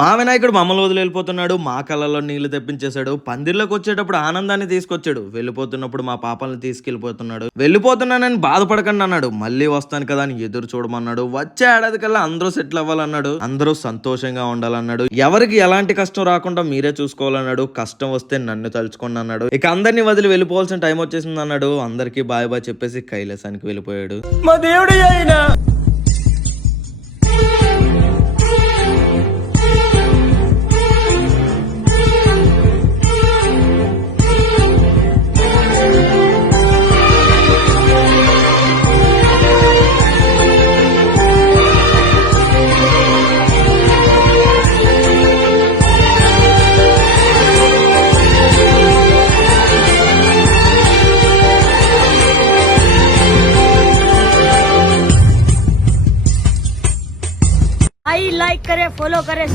మా వినాయకుడు మమ్మల్ని వదిలి వెళ్ళిపోతున్నాడు, మా కళ్ళల్లో నీళ్లు తెప్పించేశాడు. పందిర్లోకి వచ్చేటప్పుడు ఆనందాన్ని తీసుకొచ్చాడు, వెళ్ళిపోతున్నప్పుడు మా పాపల్ని తీసుకెళ్లిపోతున్నాడు. వెళ్ళిపోతున్నానని బాధపడకండి అన్నాడు, మళ్ళీ వస్తాను కదా అని ఎదురు చూడమన్నాడు. వచ్చే ఏడాది కల్లా అందరూ సెటిల్ అవ్వాలన్నాడు, అందరూ సంతోషంగా ఉండాలన్నాడు, ఎవరికి ఎలాంటి కష్టం రాకుండా మీరే చూసుకోవాలన్నాడు, కష్టం వస్తే నన్ను తలుచుకోండి అన్నాడు. ఇక అందరినీ వదిలి వెళ్ళిపోవాల్సిన టైం వచ్చేసింది అన్నాడు. అందరికీ బాయ్ బాయ్ చెప్పేసి కైలాసానికి వెళ్ళిపోయాడు. మా దేవుడు అయినా आई लाइक करे, फॉलो करे।